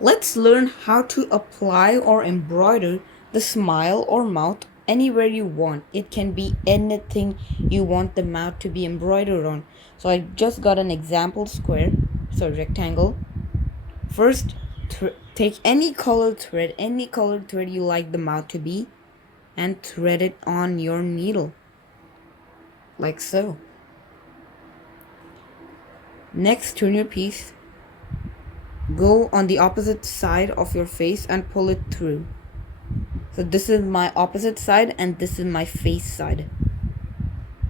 Let's learn how to apply or embroider the smile or mouth anywhere you want. It can be anything you want the mouth to be embroidered on. So I just got an example square, so rectangle. First, take any colored thread you like the mouth to be, and thread it on your needle, like so. Next, turn your piece. Go on the opposite side of your face and pull it through. So this is my opposite side and this is my face side.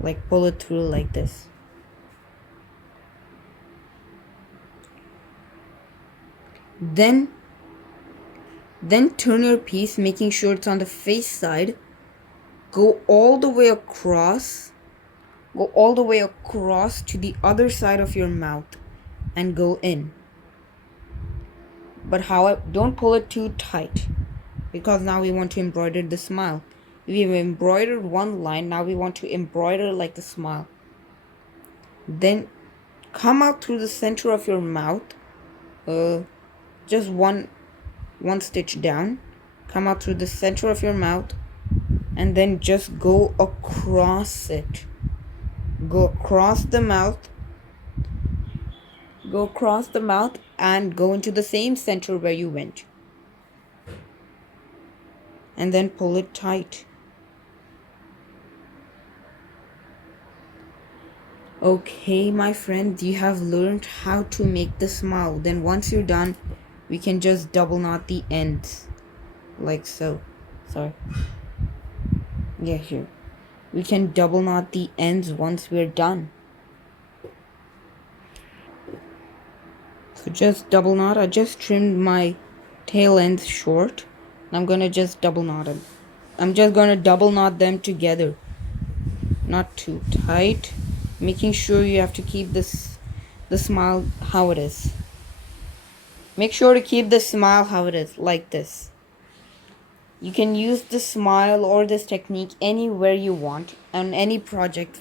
Like pull it through like this. Then turn your piece, making sure it's on the face side. Go all the way across. Go all the way across to the other side of your mouth and go in. But don't pull it too tight, because now we want to embroider the smile. We've embroidered one line, now we want to embroider like the smile. Then come out through the center of your mouth, just one stitch down. Come out through the center of your mouth and then just go across it. Go across the mouth. Go across the mouth and go into the same center where you went. And then pull it tight. Okay, my friend, you have learned how to make the smile. Then once you're done, we can just double knot the ends. Like so. Sorry. Yeah, here. We can double knot the ends once we're done. So just double knot. I just trimmed my tail ends short. I'm gonna just double knot them. I'm just gonna double knot them together. Not too tight. Making sure you have to keep the smile how it is. Make sure to keep the smile how it is, like this. You can use the smile or this technique anywhere you want, on any project.